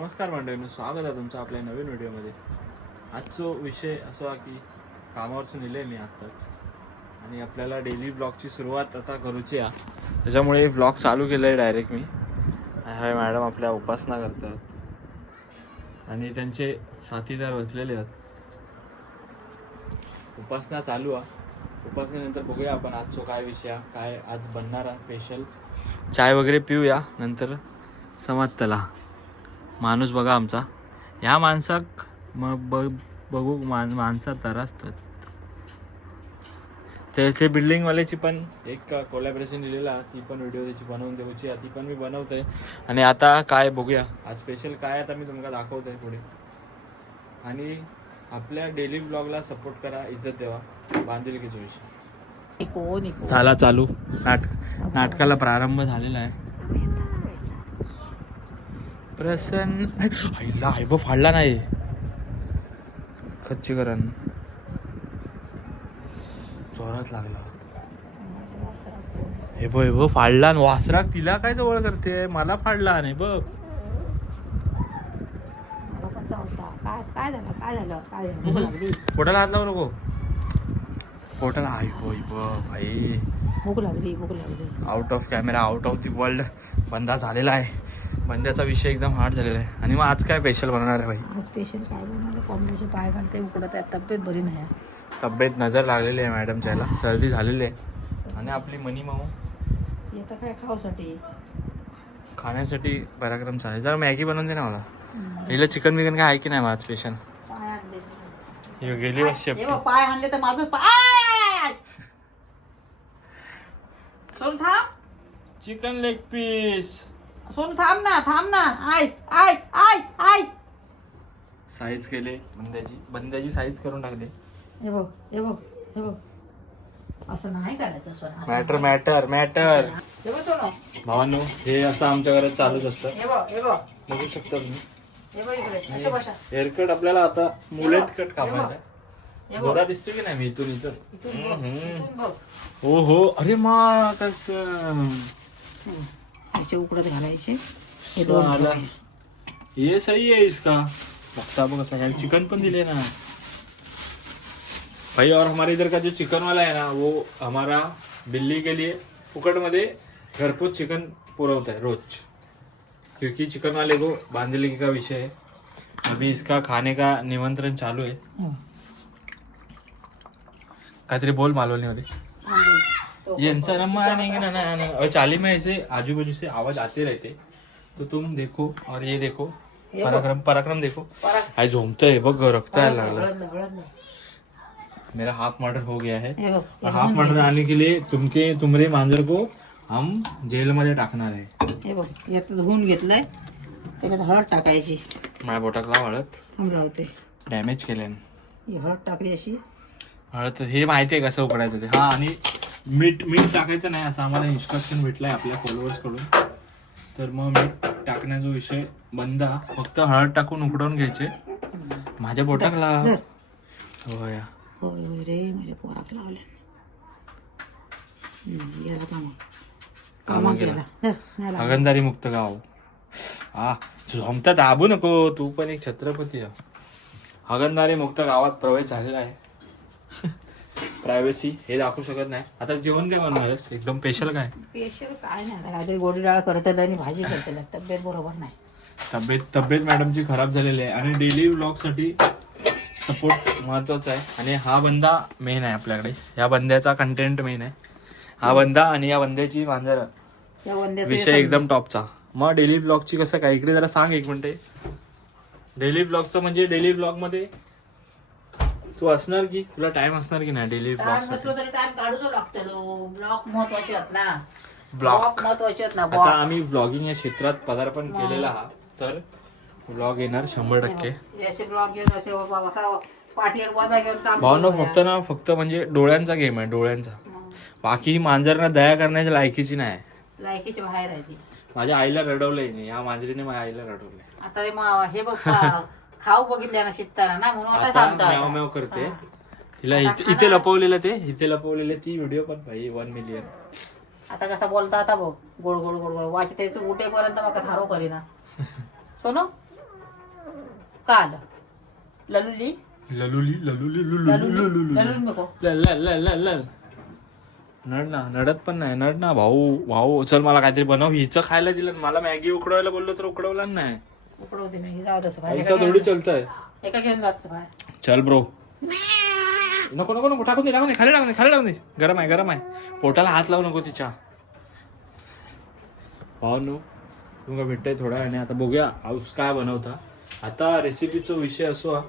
नमस्कार मंडळींनो, स्वागत आहे तुमचं आपल्या नवीन व्हिडिओमध्ये. आजचा विषय असा की कामावरसून इले मी आत्ताच आणि आपल्याला डेली ब्लॉगची सुरुवात आता करूची आहे. त्याच्यामुळे ब्लॉग चालू केलं आहे डायरेक्ट मी. हाय मॅडम आपल्या उपासना करतात आणि त्यांचे साथीदार बसलेले आहेत. उपासना चालू आहे. उपासनेनंतर बघूया आपण आजचा काय विषय, काय आज बनणारा स्पेशल. चाय वगैरे पिऊया, नंतर समजतला माणूस बघा आमचा. ह्या माणसाक बघू माणसा तरसतात. ते बिल्डिंगवाल्याची पण एक कोलॅबरेशन दिलेला, ती पण व्हिडिओ त्याची बनवून देऊची, ती पण मी बनवतोय. आणि आता काय बघूया आज स्पेशल काय, आता मी तुम्हाला दाखवतोय पुढे. आणि आपल्या डेली ब्लॉगला सपोर्ट करा, इज्जत देवा. बांधिलकीचा विषय झाला चालू. नाटकाला प्रारंभ झालेला आहे. प्रसन्न आहे बघ, फाडला नाही खच्चीकरण, जोरात लागला. हे बघ फाडला. वासराक तिला काय जवळ करते, मला फाडला नाही बघ. पोटाला हात लावू नको. पोटाला आई होय भाई, भूक लागली. Out off camera, out of the world बंदा झालेला आहे. बंद्याचा विषय एकदम हार्ड झालेला आहे. आणि मग आज काय स्पेशल बनवणार आहे भाई? आज स्पेशल काय बनवलं? कोंबड्याचे पाय घालते, उकडत आहे. तब्येत बरी नाही. तब्येत नजर लागलेली आहे मॅडमच्या याला, सर्दी झालेली आहे. आणि आपली मनी माऊ येतं काय खाऊसाठी, खाण्यासाठी पराक्रम चालेल. जरा मॅगी बनवून दे ना मला. हिला चिकन बिकन काय आहे की नाही आज स्पेशल? पाय आणले. गेली पाय आणले तर माझं पाय सोन थांब. Chicken leg piece. सोन थांब ना. आय साईज केले बंद्याची साईज करून टाकले. हे बघ असं नाही करायचं सोन. मॅटर हे बघ सोनो. भावांनो, हे असं आमच्या घरात चालूच असतं. हे बघ बघू शकता तुम्ही. हे बघ इकडे असं बसा. हेअरकट आपल्याला आता मुलेट कट कामायचा आहे. हे बघ गोरा दिसतो की नाही मी इथून इथून बघ. हो अरे मा कसं असे उकडत घालायचे. हे तो आला. ये सही है इसका. बघता बघ सगळ्यांना चिकन पण दिले ना भाई. और हमारे इधर का जो चिकन वाला है ना, वो हमारा बिल्ली के लिए फुकट में घरपोच चिकन पुरवता है रोज, क्योंकि चिकन वाले को बांधिलकी का विषय है. अभी इसका खाने का निमंत्रण चालू है. काहीतरी बोल मालवणी मध्ये. यांचा ना चाली में ऐसे आजू बाजू से आवाज आते रहते, तो तुम देखो. और ये देखो पराक्रम देखो. आई झोमतय बघ, रक्त आयला लागला. मेरा हाफ मर्डर हो गया है. हाफ मर्डर आने के लिए तुमरे मांजर को हम जेल मध्ये टाकणार आहे. हे बघ, यात धुवून घेतलाय, त्याच्यात हळद टाकायची. माझ्या बोटाकला हळद राहते, डॅमेज केले. हळद टाकली अशी. हळद हे माहिती आहे कसं उकडायचं ते. हा, आणि मीठ टाकायचं नाही असं आम्हाला इन्स्ट्रक्शन भेटलंय आपल्या फॉलोअर्स कडून. तर मग मीठ टाकण्याचा विषय बंद. फक्त हळद टाकून उकडवून घ्यायचे. माझ्या बोटाकला होय रे, माझ्या पोराक लावले. कामा केला. हगंदारी मुक्त गाव. झोमता दाबू नको, तू पण एक छत्रपती आहे. हगंदारी मुक्त गावात प्रवेश झालेला आहे. प्रायव्हसी हे दाखवू शकत नाही. आता जेवण काय बनवणारस? एकदम स्पेशल काय नाही, काहीतरी गोडी डाळ करतात आणि भाजी करतात. तब्येत बरोबर नाही. तब्येत मॅडमची खराब झालेली आहे. आणि डेली व्लॉग साठी सपोर्ट महत्वाचा आहे. आणि हा बंदा मेन आहे आपल्याकडे. या बंद्याचा कंटेंट मेन आहे. हा बंदा आणि या बंद्याची मांजर विषय एकदम टॉपचा. मग डेली ब्लॉगची कसं काय, इकडे जरा सांग एक मिनिटे. डेली ब्लॉगचं म्हणजे डेली ब्लॉग मध्ये तू असणार की, तुला टाइम असणार की नाही डेली ब्लॉग साठी? टाइम काढूच लागतो. ब्लॉग महत्वाचे आहेत ना. ब्लॉग महत्वाचे आहेत ना. आता आम्ही ब्लॉगिंग या क्षेत्रात पदार्पण केलेला आहात, तर ब्लॉग येणार 100%. असे ब्लॉग घेऊन असे पाठीवर वाजा घेऊन काम. भावना फक्त म्हणजे डोळ्यांचा गेम आहे, डोळ्यांचा. बाकी मांजरना दया करण्याच्या लायकीची नाही. लायकीच्या बाहेर आहे ती. माझ्या आईला रडवलंय नाही, या मांजरीने माझ्या आईला रडवलंय. आता हे बघ, खाऊ बघितल्या ना शिकताना ना, म्हणून आता म्याव म्याव करते. तिला इथे लपवलेले ती व्हिडिओ पण भाई 1 मिलियन. आता कसा बोलता, आता बघ गोड वाचते उठेपर्यंत मग थारो करीना. सोनो का आलं ललुली ललुली ललुली ललुली नको नडत पण नाही नड ना भाऊ भाऊ चल मला काहीतरी बनव हिचं खायला दिलं मला मॅगी उकडवायला बोललो तर उकडवला नाही उकडवते मी जाऊ तसं ऐसा थोडी चलतंय एका घेऊन जातस बाहेर चल ब्रो नको नको नको टाकून दे खाली टाकून दे गरम आहे पोटाला हात लावू नको तिच्या भाऊ तुमका भेटतंय थोडा आणि आता बघूया हाऊस काय बनवता आता रेसिपीचा विषय असो हा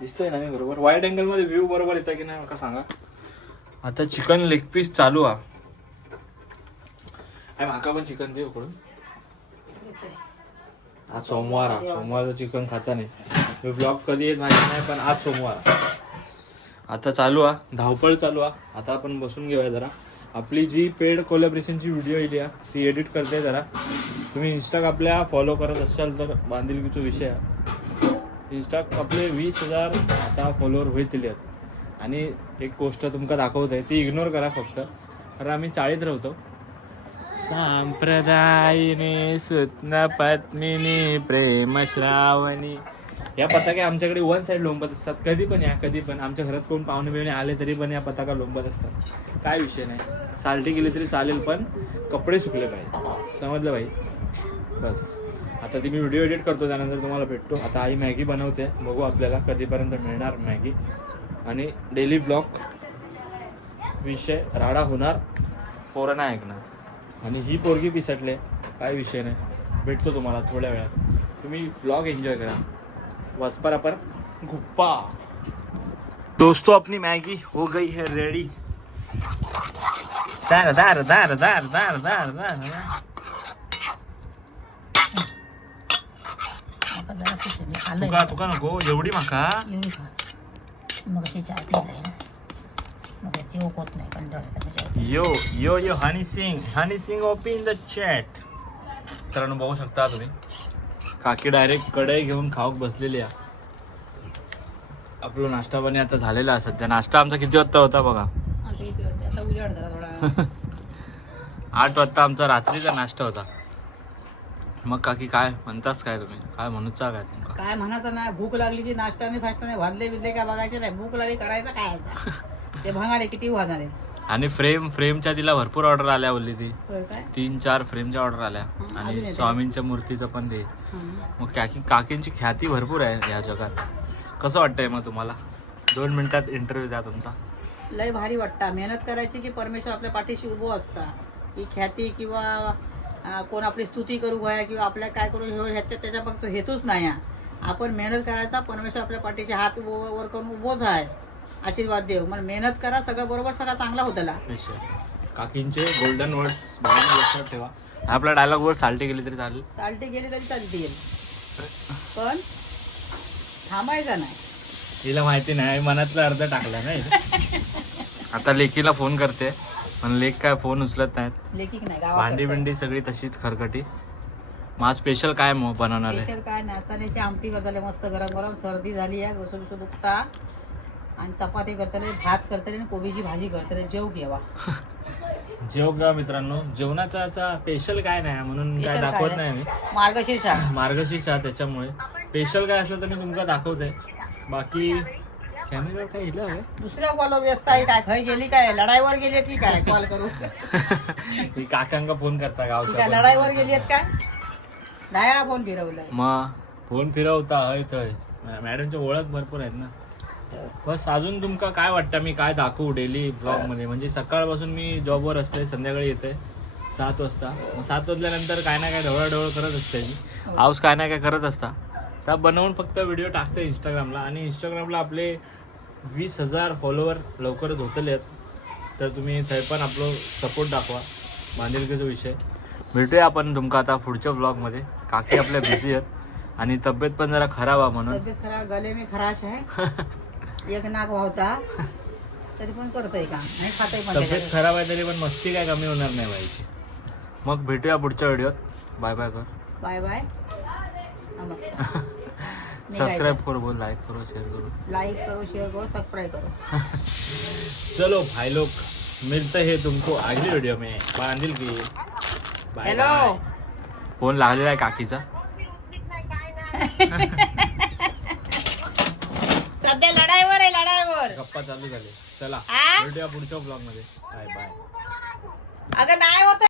दिसतोय ना मी बरोबर वाईड अँगल मध्ये व्ह्यू बरोबर येतं की नाही का सांगा आता चिकन लेग पीस चालू हा माका पण चिकन दे उकडून आज सोमवारचं चिकन खाता नाही ब्लॉग कधी येत माहिती नाही पण आज सोमवार आता चालू हा धावपळ चालू हा आता आपण बसून घेऊया जरा आपली जी पेड कोलॅबरेशनची व्हिडिओ येईल ती एडिट करते जरा तुम्ही इंस्टा आपल्या फॉलो करत असाल तर बांधिलकीचा विषय इंस्टा आपले 20,000 आता फॉलोअर होतील आहेत आणि एक गोष्ट तुमका दाखवत आहे ती इग्नोर करा फक्त कारण आम्ही चाळीत राहतो संप्रदायिनी सुत्न पत्मिनी प्रेम श्रावणी या पताका आमच्याकडे वन साईड लोंबत असतात कधी पण आमच्या घरात कोण पाहुणे बिवणे आले तरी पण या पताका लोंबत असतात काय विषय नाही साल्टी केली तरी चालेल पण कपडे सुकले पाहिजे समजलं भाई बस आता ती मी व्हिडिओ एडिट करतो त्यानंतर तुम्हाला भेटतो आता आई मॅगी बनवते बघू आपल्याला कधीपर्यंत मिळणार मॅगी आणि डेली ब्लॉग विषय राडा होणार पोरं नाही ऐकणार आणि ही पोरगी पिसटले काय विषय नाही भेटतो तुम्हाला थोड्या वेळात तुम्ही व्लॉग एंजॉय करा वसपरा पर गुप्पा दोस्तों अपनी मैगी हो गई है रेडी दार दार दार दार दार दार दार तुका नको एवढी माका एवढी खा मग चहा पिलाय ना मग जेव होत नाही कंटाळा यो यो यो हनी सिंग ओपन द चॅट तर बघू शकता तुम्ही काकी डायरेक्ट कढई घेऊन खाऊक बसलेली आहे आपला नाश्ता पण आता झालेला आहे सध्या नाश्ता आमचा किती वाजता होता बघा आता उजाड जरा थोडा 8 वाजता आमचा रात्रीचा नाश्ता होता मग काकी काय म्हणतास काय तुम्ही काय म्हणूचा काय तुमका काय म्हणायचं नाही भूक लागली की नाश्त्याने फास्टाने भाजले बिजले काय बघायचे नाही भूक लागली करायचं काय असं ते भांगारे किती भाजणारे आणि फ्रेमच्या तिला भरपूर ऑर्डर आल्या बोलली ती होय काय 3-4 फ्रेमच्या ऑर्डर आल्या आणि स्वामींच्या मूर्तीचं पण दे मग काकींची ख्याती भरपूर आहे या जगात कसं वाटतंय मग तुम्हाला 2 मिनिटात इंटरव्ह्यू द्या तुमचा लय भारी वाटतं मेहनत करायची की परमेश्वर आपल्या पाठीशी उभं असता ही ख्याती किंवा कोण आपली स्तुती करू घ्या किंवा आपल्या काय करू ह्याच्यात त्याच्यापासून हेतूच नाही आपण मेहनत करायचा परमेश्वर आपल्या पाठीशी हात वर करून उभोच आहे आशीर्वाद देव मग मेहनत करा सगळं बरोबर सगळं चांगला होतला काकींचे गोल्डन वर्ड्स लक्षात ठेवा आपला डायलॉग वर्ड साल्टी गेली तरी चालेल चालते गेली तरी चालते पण थांबायचं नाही तिला माहिती नाही मनातला अर्ध टाकला नाही आता लेकीला फोन करते पण लेक काय फोन उचलत नाहीत लेखिक नाही भांडी बिंडी सगळी तशीच खरकटी मग स्पेशल काय मग बनवणार आहे स्पेशल काय नाचण्याची आमटी करताले मस्त गरम गरम सर्दी झाली आहे घोसो दुखता आणि चपाती करताले भात करताले आणि कोबीची भाजी करताले जेव घेवा जेव घ्या मित्रांनो जेवणाचा स्पेशल काय नाही म्हणून काय दाखवत नाही मी मार्गशीर्ष त्याच्यामुळे स्पेशल काय असलं तर मी तुमका दाखवतोय बाकी कॅमेरा काय इला आहे दुसऱ्या कॉलवर व्यस्त आहे काय खय गेली काय लढाईवर गेली की काय कॉल करू काकांका फोन करता गावच्या लढाईवर गेली काय डायळा फोन फिरवलाय मग फोन फिरवता हय थय मॅडमच्या ओळख भरपूर आहेत ना बस अजून तुमका काय वाटतं मी काय दाखवू डेली ब्लॉग मध्ये म्हणजे सकाळपासून मी जॉबवर असते संध्याकाळी येते 7 वाजता 7 वाजल्यानंतर काय ना काय ढवळाढवळ करत असते मी हाऊस काय ना काय करत असता त्या बनवून फक्त व्हिडिओ टाकते इंस्टाग्रामला आणि इंस्टाग्रामला आपले 20,000 फॉलोवर लवकरच होतले आहेत तर तुम्ही थंय पण आपलं सपोर्ट दाखवा बांधिलकीचा विषय भेटूया आपण तुमका आता पुढच्या ब्लॉगमध्ये काकी आपल्या बिझी आहेत आणि तब्येत पण जरा खराब आहे म्हणून तब्येत खराब गले मी खराश आहे एक नाक वाहता तरी पण करतोय काम आणि खातोय पण तब्येत खराब आहे तरी पण मस्ती काय कमी होणार नाही बाईची मग भेटूया पुढच्या व्हिडिओत बाय बाय कर बाय बाय नमस्कार सब्सक्राइब करो बोल लाइक करो शेयर करो सब्सक्राइब करो चलो भाई लोग मिलते हैं तुमको अगली वीडियो में बांधिल की बाय हेलो फोन लागलेला आहे काकीचा गप्पा चालू झाले. चला आ? भेटूया पुढच्या ब्लॉग मध्ये. Bye bye. अगं नाही होत